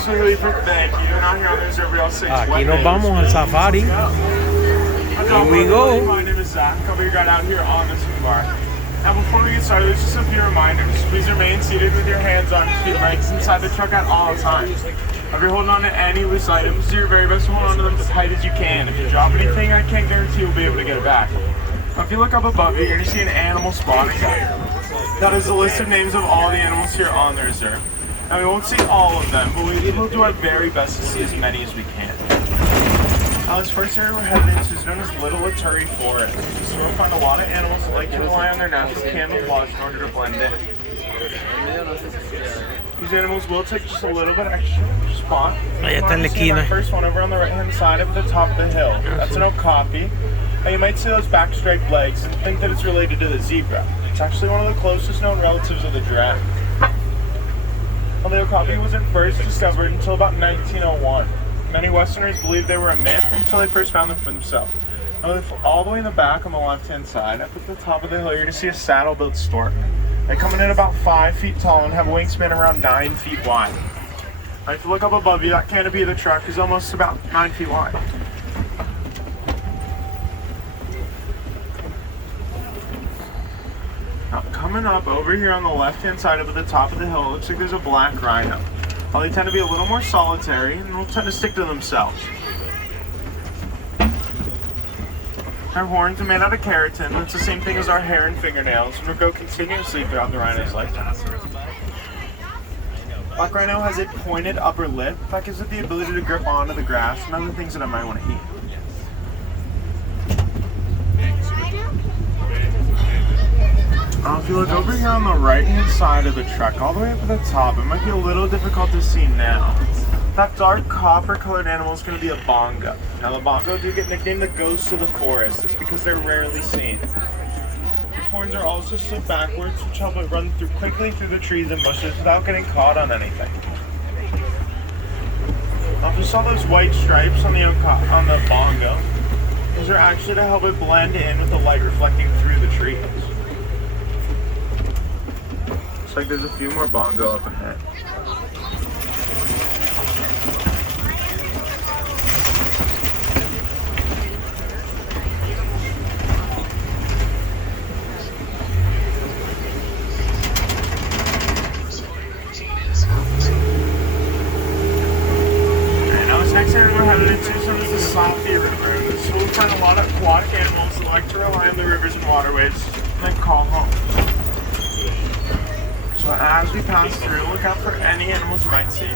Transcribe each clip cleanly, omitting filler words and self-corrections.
specifically for thank you. Not here on the reserve, we all say Aquí nos vamos al safari. Here we go. My name is Zach. I'll be your guide out here on the swim bar. Now before we get started, there's just a few reminders. Please remain seated with your hands on your feet legs inside the truck at all times. If you're holding on to any loose items, do your very best to hold on to them as tight as you can. If you drop anything, I can't guarantee you'll be able to get it back. Now, if you look up above you, you're going to see an animal spotting guide. That is a list of names of all the animals here on the reserve. Now, we won't see all of them, but we will do our very best to see as many as we can. Now, this first area we're headed into is known as Little Aturi Forest. This is where we'll find a lot of animals that like to rely on their natural camouflage in order to blend in. These animals will take just a little bit extra spot. Ahí está en la esquina. First one over on the right hand side up at the top of the hill. That's an okapi. Now you might see those back-striped legs and think that it's related to the zebra. It's actually one of the closest known relatives of the giraffe. Well, the okapi wasn't first discovered until about 1901. Many Westerners believed they were a myth until they first found them for themselves. Now, all the way in the back on the left-hand side, up at the top of the hill, you're going to see a saddle-built stork. They come in at about 5 feet tall and have a wingspan around 9 feet wide. Now, if you look up above you, that canopy of the truck is almost about 9 feet wide. Now, coming up over here on the left-hand side up at the top of the hill, it looks like there's a black rhino. Well, they tend to be a little more solitary and will tend to stick to themselves. Their horns are made out of keratin. It's the same thing as our hair and fingernails and will grow continuously throughout the rhino's lifetime. Black rhino has a pointed upper lip that gives it the ability to grip onto the grass and other things that I might want to eat. If you look over here on the right-hand side of the truck, all the way up at the top, it might be a little difficult to see now. That dark copper-colored animal is going to be a bongo. Now, the bongo do get nicknamed the ghosts of the forest. It's because they're rarely seen. Its horns are also slit backwards, which help it run quickly through the trees and bushes without getting caught on anything. Now, if you saw those white stripes on the bongo, those are actually to help it blend in with the light reflecting through the trees. Looks like there's a few more bongo up ahead. Next area we're headed into is known as the Salty River. So we'll find a lot of aquatic animals that like to rely on the rivers and waterways and then call home. So as we pass through, look out for any animals you might see.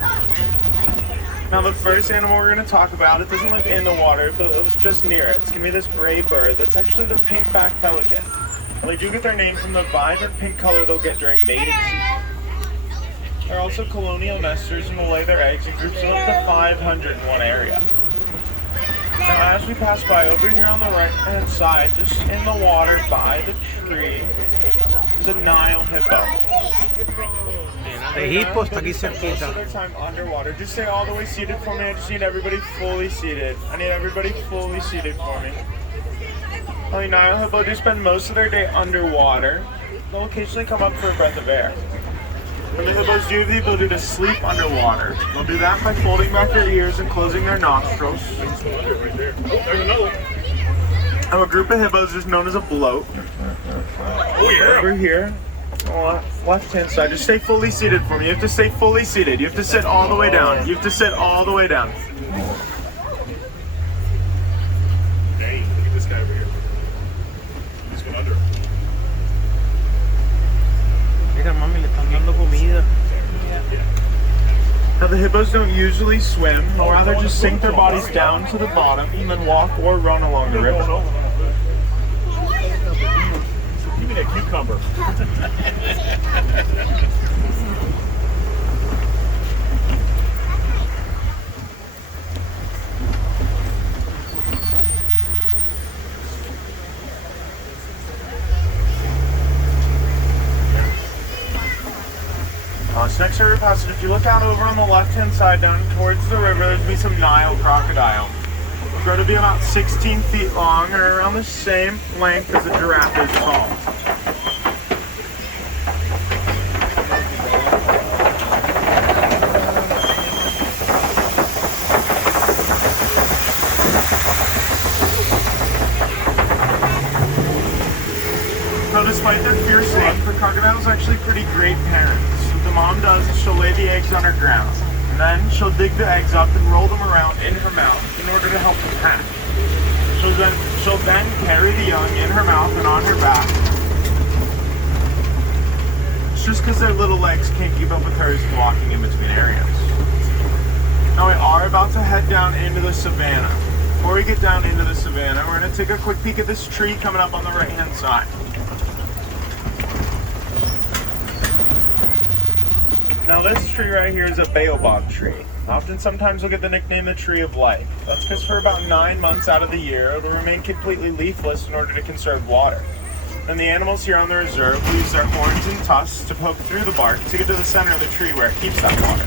Now the first animal we're going to talk about, it doesn't live in the water, but it was just near it. It's going to be this gray bird that's actually the pink-backed pelican. Well, they do get their name from the vibrant pink color they'll get during mating season. They're also colonial nesters and will lay their eggs in groups of up to 500 in one area. Now as we pass by over here on the right-hand side, just in the water by the tree, there's a Nile hippo. The hippo está aquí cerquita. Most of their time underwater. Just stay all the way seated for me. I just need everybody fully seated. I need everybody fully seated for me. The Nile hippo do spend most of their day underwater. They'll occasionally come up for a breath of air. But the hippos do have the ability to sleep underwater. They'll do that by folding back their ears and closing their nostrils. And a group of hippos is known as a bloat. Over here, on the left-hand side, just stay fully seated for me. You have to stay fully seated. You have to sit all the way down. You have to sit all the way down. Dang, look at this guy over here. He's going under. Mira, mami, le están dando comida. Now the hippos don't usually swim, they'll rather just sink their bodies down to the bottom and then walk or run along the river. Give me that cucumber. This next river passage, if you look out over on the left-hand side down towards the river, there's going to be some Nile crocodile. They're going to be about 16 feet long or around the same length as a giraffe is tall. despite their fierce look, the crocodile's actually pretty great parents. What the mom does is she'll lay the eggs on her ground, and then she'll dig the eggs up and roll them around in her mouth in order to help them hatch. She'll then carry the young in her mouth and on her back. It's just because their little legs can't keep up with hers walking in between areas. Now we are about to head down into the savannah. Before we get down into the savannah, we're going to take a quick peek at this tree coming up on the right hand side. Now this tree right here is a baobab tree. Often sometimes we'll get the nickname the tree of life. That's because for about 9 months out of the year, it'll remain completely leafless in order to conserve water. Then the animals here on the reserve will use their horns and tusks to poke through the bark to get to the center of the tree where it keeps that water.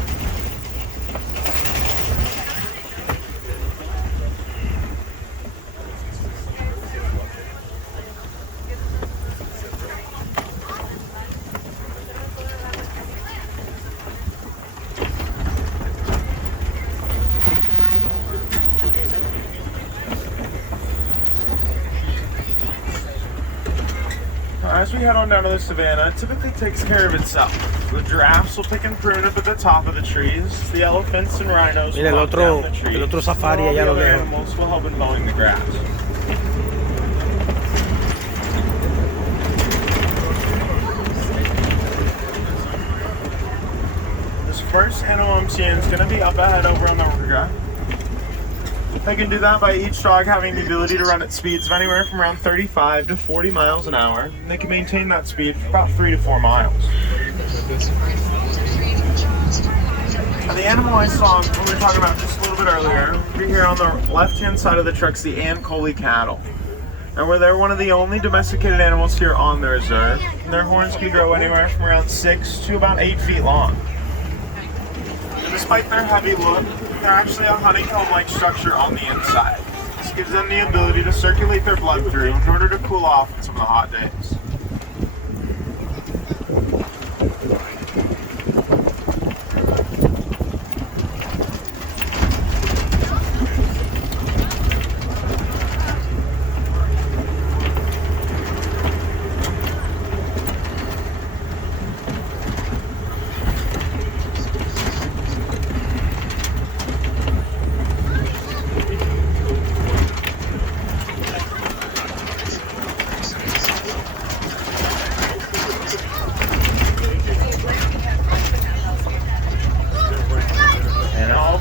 As we head on down to the savannah, it typically takes care of itself. The giraffes will pick and prune up at the top of the trees. The elephants and rhinos will walk down the trees. El otro safari all allá the lo other lejos. animals will help in mowing the grass. This first animal I'm seeing is going to be up ahead over on the right. They can do that by each dog having the ability to run at speeds of anywhere from around 35 to 40 miles an hour. And they can maintain that speed for about 3 to 4 miles. Now, the animal I saw when we were talking about just a little bit earlier, over here on the left-hand side of the truck's the Ankoli cattle. Now, they're one of the only domesticated animals here on the reserve, and their horns can grow anywhere from around 6 to about 8 feet long. And despite their heavy look, they're actually a honeycomb-like structure on the inside. This gives them the ability to circulate their blood through in order to cool off in some of the hot days.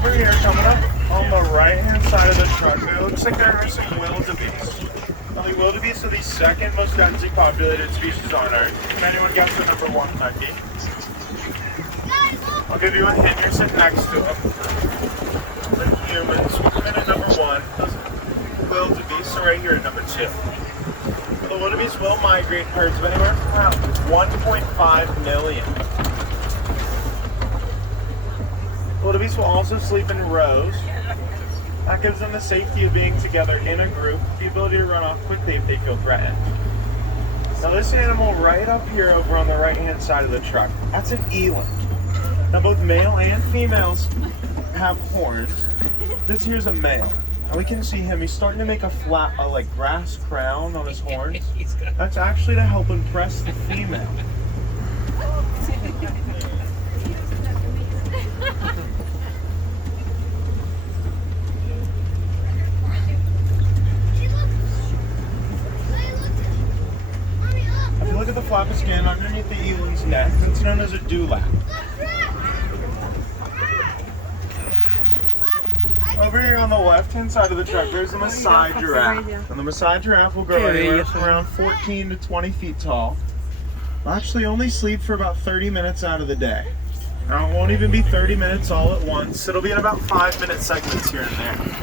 Here coming up on the right hand side of the truck, it looks like there are some wildebeest. Now the wildebeest are the second most densely populated species on Earth. Can anyone guess the number one, Becky? I'll give you a hint, you're sitting next to them. The humans will come in at number one. The wildebeest are right here at number two. The wildebeest will migrate in herds of anywhere from around 1.5 million. Wildebeest will also sleep in rows. That gives them the safety of being together in a group, the ability to run off quickly if they feel threatened. Now this animal right up here over on the right hand side of the truck, that's an eland. Now both male and females have horns. This here's a male. Now we can see him, he's starting to make a flat, like grass crown on his horns. That's actually to help impress the female. Look at the flap of skin underneath the eland's neck. It's known as a dewlap. Over here on the left-hand side of the truck, there's a Maasai giraffe. And the Maasai giraffe will grow anywhere from around 14 to 20 feet tall. They'll actually only sleep for about 30 minutes out of the day. Now, it won't even be 30 minutes all at once. It'll be in about 5-minute segments here and there.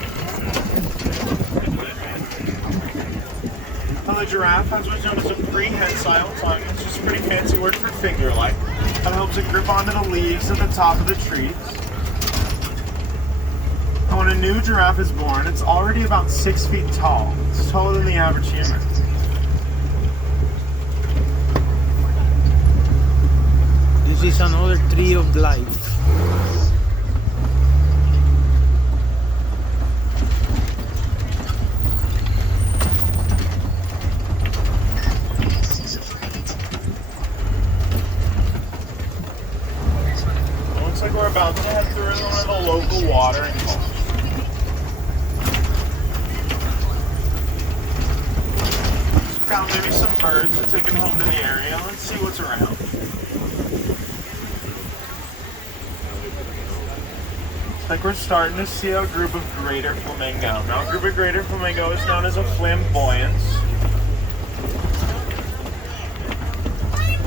The giraffe has what's known as a prehensile tongue. It's just a pretty fancy word for finger-like. That helps it grip onto the leaves at the top of the trees. And when a new giraffe is born, it's already about 6 feet tall. It's taller than the average human. This is another tree of life. maybe some birds to take them home to the area. Let's see what's around. Looks like we're starting to see a group of greater flamingo. Now, a group of greater flamingo is known as a flamboyance.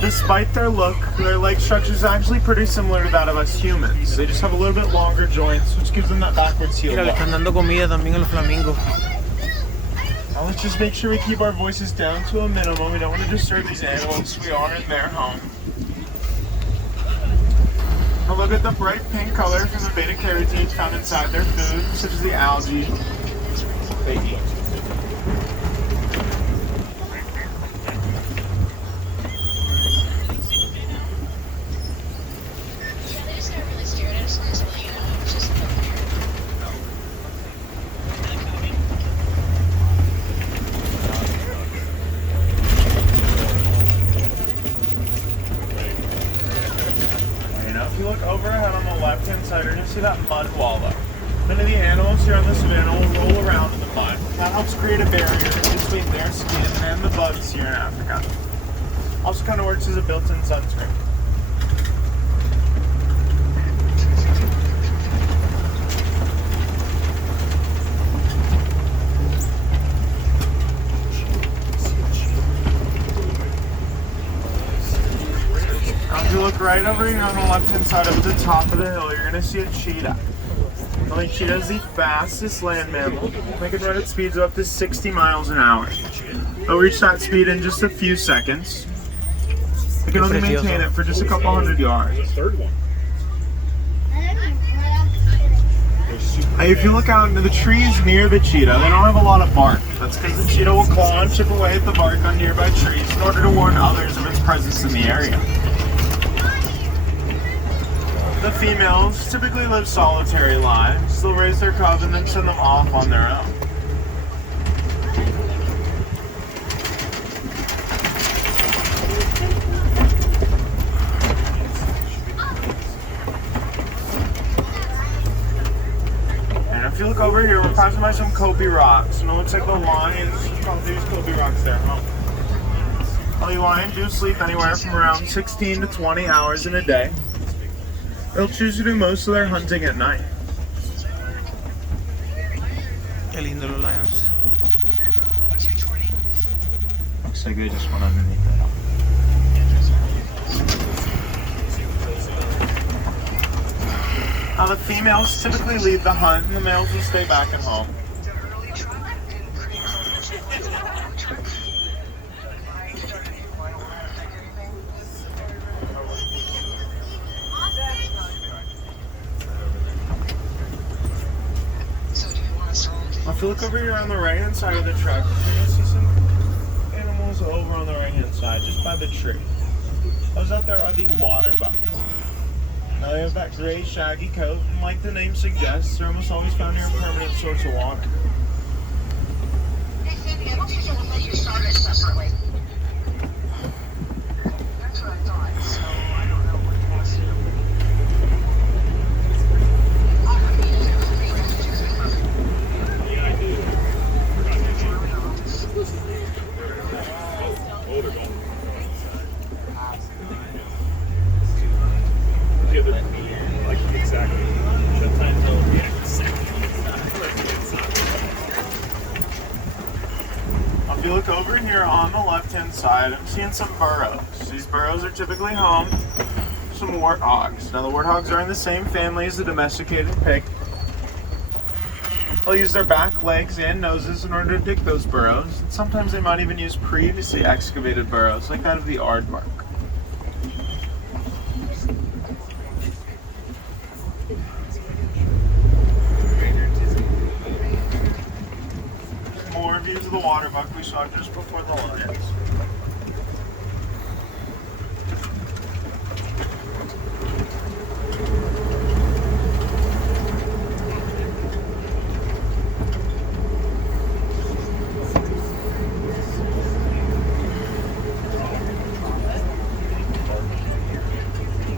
Despite their look, their leg structure is actually pretty similar to that of us humans. They just have a little bit longer joints, which gives them that backwards heel Mira, le walk. están dando comida también a los flamingos. Now let's just make sure we keep our voices down to a minimum. We don't want to disturb these animals. We are in their home. Now look at the bright pink color from the beta carotene found inside their food, such as the algae they eat. If you look overhead on the left-hand side, you're going to see that mud wallow. Many of the animals here on the savanna will roll around in the mud. That helps create a barrier between their skin and the bugs here in Africa. Also kind of works as a built-in sunscreen. If you look right over here on the left-hand side up at the top of the hill, you're going to see a cheetah. The cheetah is the fastest land mammal. They can run at speeds of up to 60 miles an hour. They'll reach that speed in just a few seconds. They can only maintain it for just a couple hundred yards. Third one. If you look out into the trees near the cheetah, they don't have a lot of bark. That's because the cheetah will claw and chip away at the bark on nearby trees in order to warn others of its presence in the area. The females typically live solitary lives. They'll raise their cubs and then send them off on their own. And if you look over here, we're passing by some Kobe rocks. And it looks like the lions call these Kobe rocks their home. Well, the lions do sleep anywhere from around 16 to 20 hours in a day. They'll choose to do most of their hunting at night. Qué lindo los lions. Looks like they just went underneath that. Now the females typically lead the hunt and the males will stay back at home. If you look over here on the right hand side of the truck, you're going to see some animals over on the right hand side, just by the tree. Those out there are the water bucks. Now they have that gray shaggy coat, and like the name suggests, they're almost always found near a permanent source of water. Hey, Sandy, I don't think it will let you start it separately. That's what I thought, so I don't know what it wants to do. Oh, they're gone. Yeah, they're like exactly. Yeah, exactly. If you look over here on the left-hand side, I'm seeing some burrows. These burrows are typically home to some warthogs. Now the warthogs are in the same family as the domesticated pig. They'll use their back legs and noses in order to dig those burrows, and sometimes they might even use previously excavated burrows, like that of the aardvark. More views of the water buck we saw just before the lions.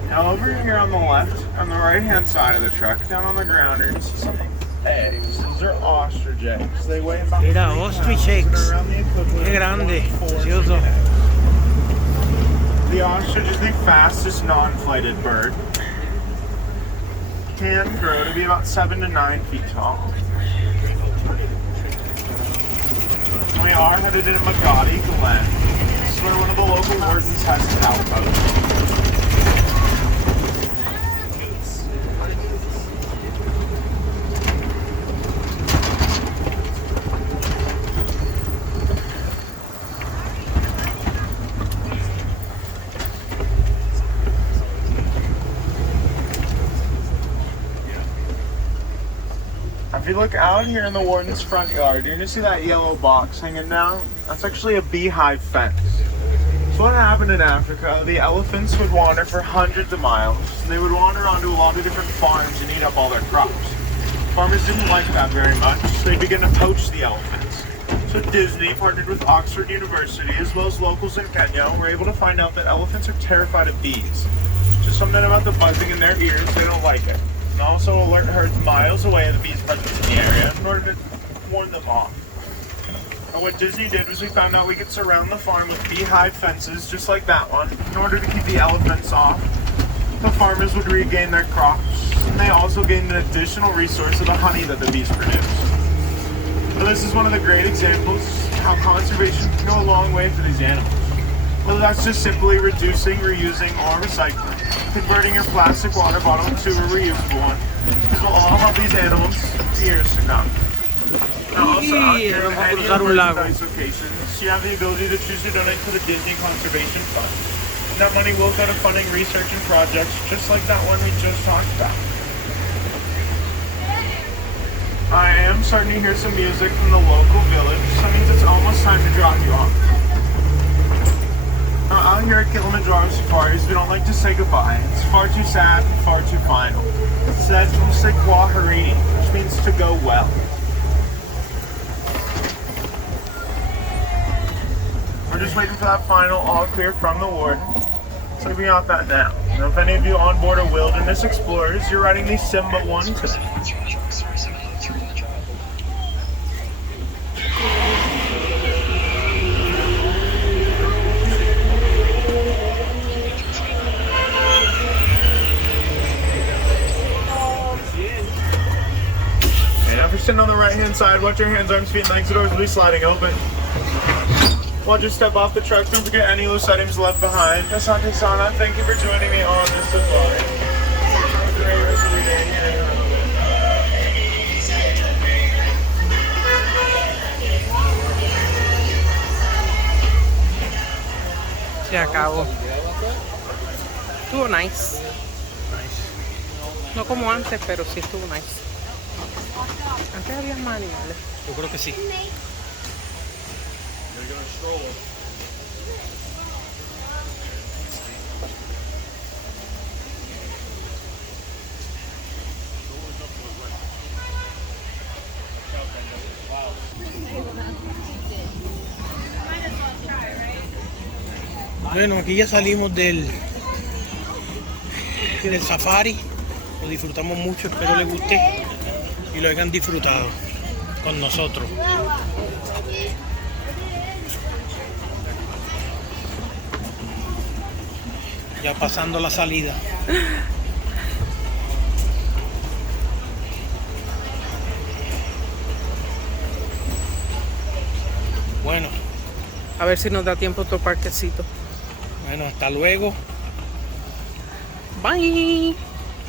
Now over here on the left, on the right hand side of the truck, down on the ground, you're going to see some eggs. eggs. Those are ostrich eggs. They weigh about Mira, 3 ostrich pounds, and eggs. are around the equivalent Qué of grande, 1/4 precioso. chicken eggs. The ostrich is the fastest non-flighted bird. Can grow to be about 7 to 9 feet tall. We are headed into Magadi Glen. This is where one of the local wardens has his outpost. If you look out here in the warden's front yard, you're gonna see that yellow box hanging down. That's actually a beehive fence. So what happened in Africa, the elephants would wander for hundreds of miles. They would wander onto a lot of different farms and eat up all their crops. Farmers didn't like that very much, so they began to poach the elephants. So Disney partnered with Oxford University, as well as locals in Kenya, and were able to find out that elephants are terrified of bees. Just something about the buzzing in their ears, they don't like it. And also alert herds miles away of the bees' presence in the area in order to warn them off. And what Disney did was we found out we could surround the farm with beehive fences, just like that one, in order to keep the elephants off. The farmers would regain their crops, and they also gained an additional resource of the honey that the bees produce. So this is one of the great examples how conservation can go a long way for these animals. Whether that's just simply reducing, reusing, or recycling. Converting your plastic water bottle to a reusable one. This will all help these animals for years to come. Now also out here at any of the merchandise locations, you have the ability to choose to donate to the Disney Conservation Fund. And that money will go to funding research and projects just like that one we just talked about. I am starting to hear some music from the local village, so that means it's almost time to drop you off. Out here at Kilimanjaro Safaris, we don't like to say goodbye. It's far too sad and far too final. Instead, we'll say Kwaherini, which means to go well. We're just waiting for that final all clear from the warden. So we got that now. Now, if any of you on board are wilderness explorers, you're riding the Simba 1 today. On the right hand side, watch your hands, arms, feet, and legs. The doors will be sliding open. Watch you step off the truck. Don't forget any loose items left behind. Asante Sana, thank you for joining me on this safari. Have a great rest of your day here. Se acabó. Estuvo nice. No como antes, pero sí estuvo nice. Antes había más animales. Yo creo que sí. Bueno, aquí ya salimos del safari. Lo disfrutamos mucho, espero les guste y lo hayan disfrutado con nosotros. Ya pasando la salida. Bueno. A ver si nos da tiempo otro parquecito. Bueno, hasta luego. Bye.